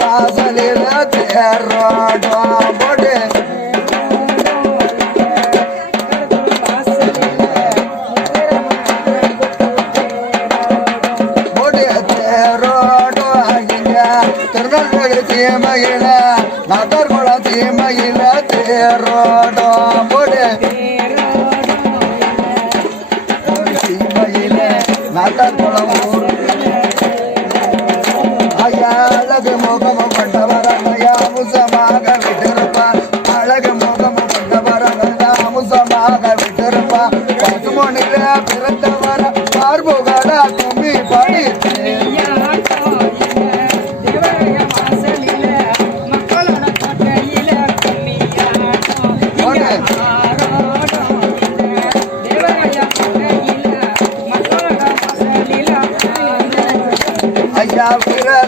வாசலில் தேரோட்டம் போட்டு திருநெல்வேலி தீமையில நகர்குளம் தீமையில தேரோட்டம் போட்டு தீமையில நகர்குளம் அழகு முகமும் கொண்டவர் ஐயா அமுசமாக விட்டிருப்பார் அழகு முகமும் கொண்டவர் ஐயா அமுசமாக விட்டிருப்பார் பசுமொழில பிறந்தவர் பார்புகட கும்மி படி ஐயா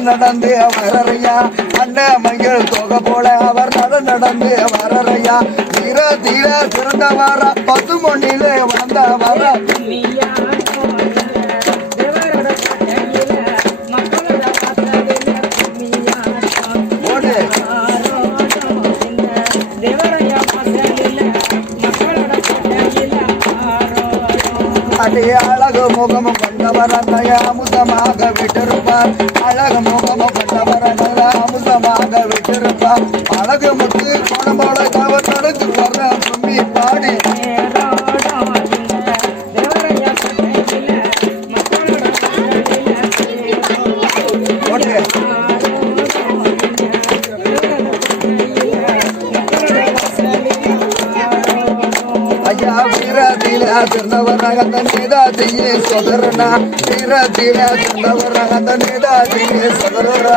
நடந்து வரறையா அண்ண மயில் தொகை போல அவர் நடந்து வரறையா தீர தீர சிறந்தவர பசுமொழிலே வந்தவரா. அடி அழகு முகமும் கொண்டவர் அன்னைய அமுதமாக விட்டிருப்பார். அழகு முகமும் கொண்டவர் அன்னைய அமுதமாக விட்டிருப்பார். அழகு முத்து குணம்போல அவர் நடந்து வீரத்தில சிறந்தவராக தன்னிதா சொதரனா வீரத்தில சிறந்தவராக தன்னிதா தீயே சொதரா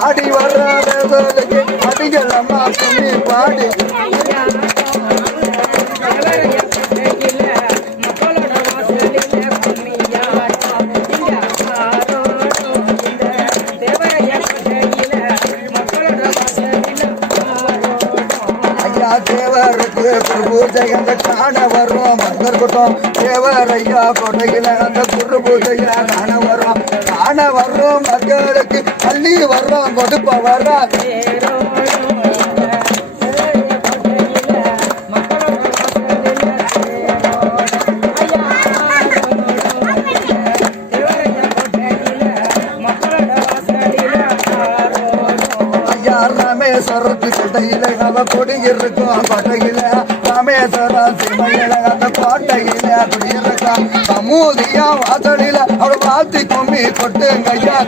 ஆடி வர்ற வேதலுக்கு அடிகள் அம்மா சொல்லி பாடி ஐயா தேவருக்கு பூஜை காண வரும் மன்னர் கூட்டம் தேவர் ஐயா கொடையில அந்த குரு பூஜையில காண வரும் காண வர்றோம் மக்களுக்கு பள்ளி வர்றோம் கொடுப்ப வர்றா ராமேஸ்வரத்து கொட்டையில நம்ம குடியிருக்கோம் கொட்டையில ராமேஸ்வரம் சிமையில அந்த கோட்டையில குடியிருக்கோம் சமூதியா வாசலில அவ வாத்தி கும்மி கொட்டுங்கய்யா.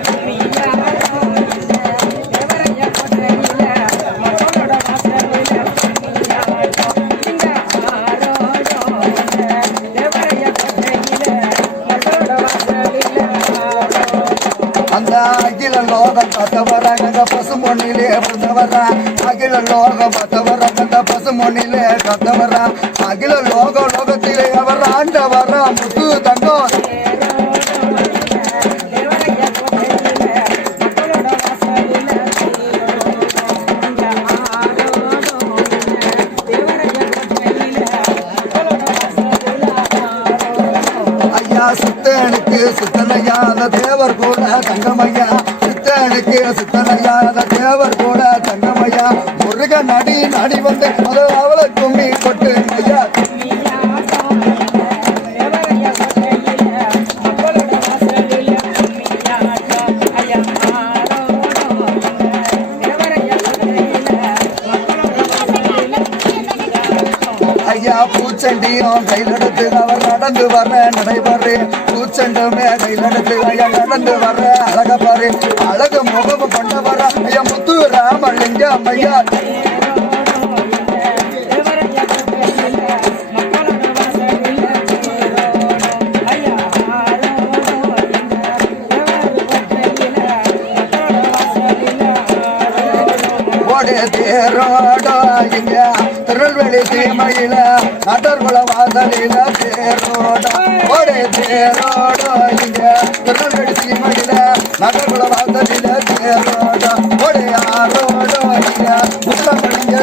அகில லோகம் கத்தவராங்க பசுமொன்னிலே வந்தவரா அகில லோகம் கத்தவராங்க பசுமொன்னிலே கத்தவரா. அகில லோக லோகத்திலே அவர் ஆண்டவரா. சித்தனுக்கு சித்தனையா தேவர் கூட தங்கமையா சித்தனுக்கு சித்தனையா தேவர் கூட ஐயா பூச்செண்டியும் கையிலெடுத்து அவர் நடந்து வர்ற நடைபாரு பூச்செண்டுமே கையிலெடுத்து ஐயா நடந்து வர்ற அழக பாரு. அழகு முகம் கொண்டவர ஐயா முத்து ராமலிங்கம் ஐயா ஐயா தேரோடோ இங்க. திருநெல்வேலி சீமையில நடர்குல வாசலில தேரோட ஓடே தேரோட இங்க. திருநெல்வேலி சீமையில நடர்குல வாசலில தேரோட ஓடே ஆரோட இங்க. முத்தம் படிங்க